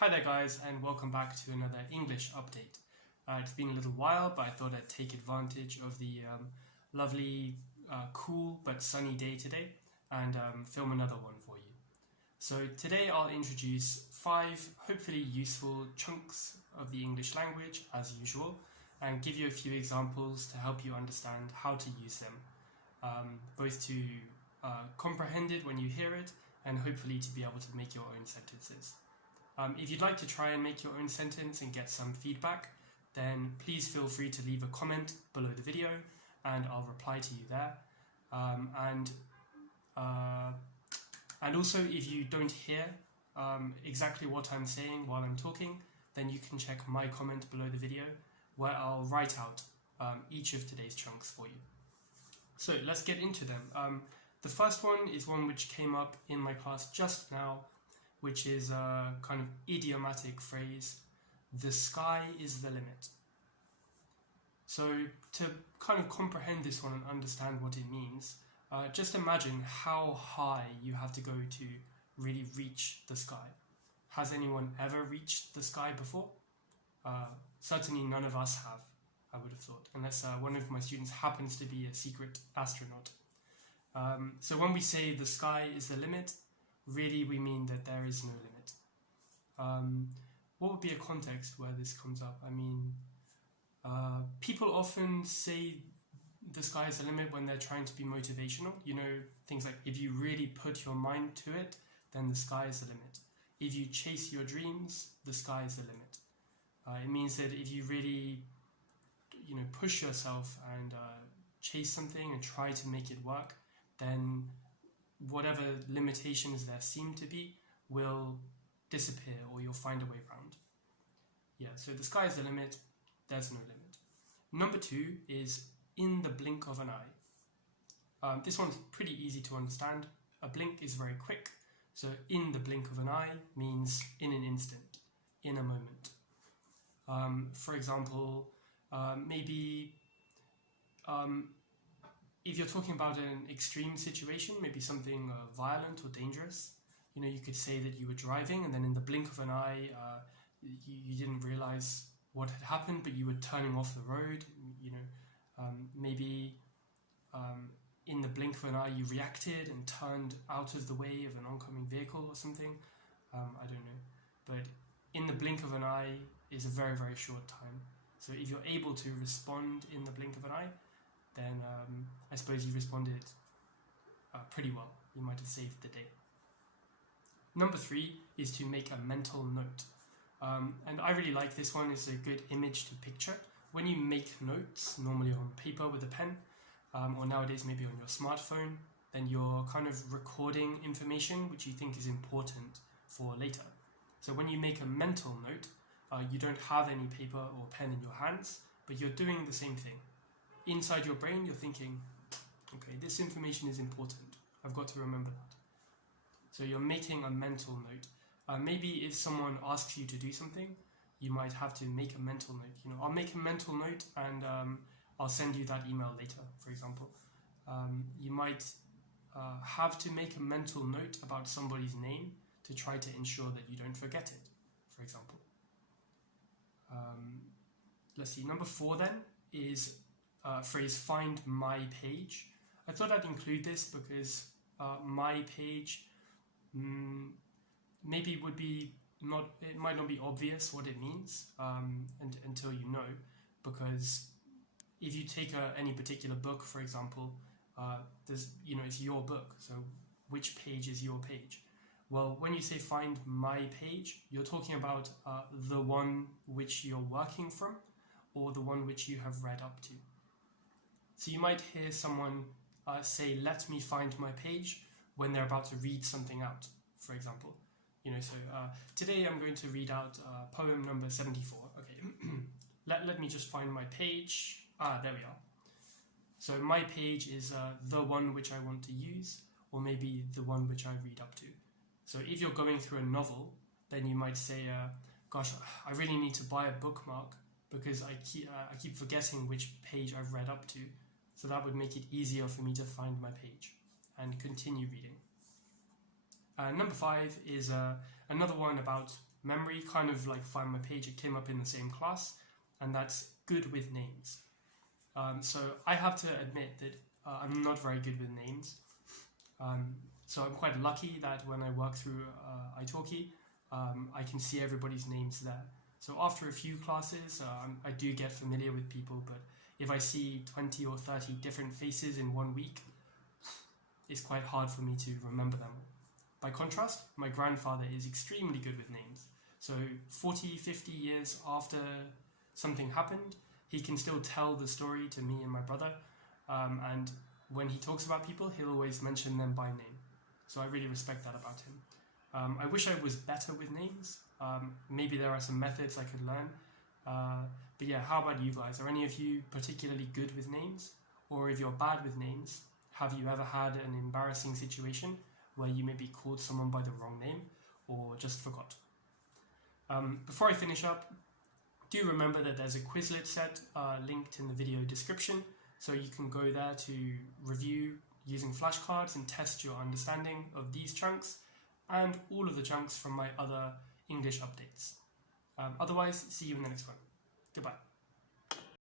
Hi there guys, and welcome back to another English update. It's been a little while, but I thought I'd take advantage of the lovely, cool but sunny day today and film another one for you. So today I'll introduce 5 hopefully useful chunks of the English language as usual and give you a few examples to help you understand how to use them, both to comprehend it when you hear it and hopefully to be able to make your own sentences. If you'd like to try and make your own sentence and get some feedback, then please feel free to leave a comment below the video and I'll reply to you there. And also, if you don't hear exactly what I'm saying while I'm talking, then you can check my comment below the video where I'll write out each of today's chunks for you. So let's get into them. The first one is one which came up in my class just now, which is a kind of idiomatic phrase, the sky is the limit. So to kind of comprehend this one and understand what it means, just imagine how high you have to go to really reach the sky. Has anyone ever reached the sky before? Certainly none of us have, I would have thought, unless one of my students happens to be a secret astronaut. So when we say the sky is the limit, really we mean that there is no limit. What would be a context where this comes up? I mean, people often say the sky is the limit when they're trying to be motivational. You know, things like if you really put your mind to it, then the sky is the limit. If you chase your dreams, the sky is the limit. It means that if you really, push yourself and chase something and try to make it work, then whatever limitations there seem to be will disappear or you'll find a way around. Yeah, so the sky is the limit, there's no limit. Number 2 is in the blink of an eye. This one's pretty easy to understand. A blink is very quick, so in the blink of an eye means in an instant, in a moment. For example, maybe if you're talking about an extreme situation, maybe something violent or dangerous, you could say that you were driving and then in the blink of an eye, you didn't realize what had happened, but you were turning off the road. Maybe in the blink of an eye, you reacted and turned out of the way of an oncoming vehicle or something. I don't know. But in the blink of an eye is a very, very short time. So if you're able to respond in the blink of an eye, then I suppose you responded pretty well. You might have saved the day. Number 3 is to make a mental note. And I really like this one. It's a good image to picture. When you make notes, normally on paper with a pen, or nowadays maybe on your smartphone, then you're kind of recording information which you think is important for later. So when you make a mental note, you don't have any paper or pen in your hands, but you're doing the same thing. Inside your brain, you're thinking, okay, this information is important. I've got to remember that. So you're making a mental note. Maybe if someone asks you to do something, you might have to make a mental note. I'll make a mental note and I'll send you that email later, for example. You might have to make a mental note about somebody's name to try to ensure that you don't forget it, for example. Let's see, number 4 then is phrase find my page. I thought I'd include this because my page maybe it might not be obvious what it means until you know, because if you take any particular book, for example, it's your book, so which page is your page? Well, when you say find my page, you're talking about the one which you're working from or the one which you have read up to. So you might hear someone say, let me find my page when they're about to read something out, for example. Today I'm going to read out poem number 74. Okay, let me just find my page. There we are. So my page is the one which I want to use, or maybe the one which I read up to. So if you're going through a novel, then you might say, gosh, I really need to buy a bookmark because I keep forgetting which page I've read up to. So that would make it easier for me to find my page and continue reading. Number 5 is another one about memory, kind of like Find My Page, it came up in the same class, and that's good with names. So I have to admit that I'm not very good with names. So I'm quite lucky that when I work through italki, I can see everybody's names there. So after a few classes, I do get familiar with people, but if I see 20 or 30 different faces in 1 week, it's quite hard for me to remember them. By contrast, my grandfather is extremely good with names. So 40, 50 years after something happened, he can still tell the story to me and my brother. And when he talks about people, he'll always mention them by name. So I really respect that about him. I wish I was better with names. Maybe there are some methods I could learn. But yeah, how about you guys? Are any of you particularly good with names? Or if you're bad with names, have you ever had an embarrassing situation where you maybe called someone by the wrong name or just forgot? Before I finish up, do remember that there's a Quizlet set linked in the video description, so you can go there to review using flashcards and test your understanding of these chunks and all of the chunks from my other English updates. Otherwise, see you in the next one. Goodbye.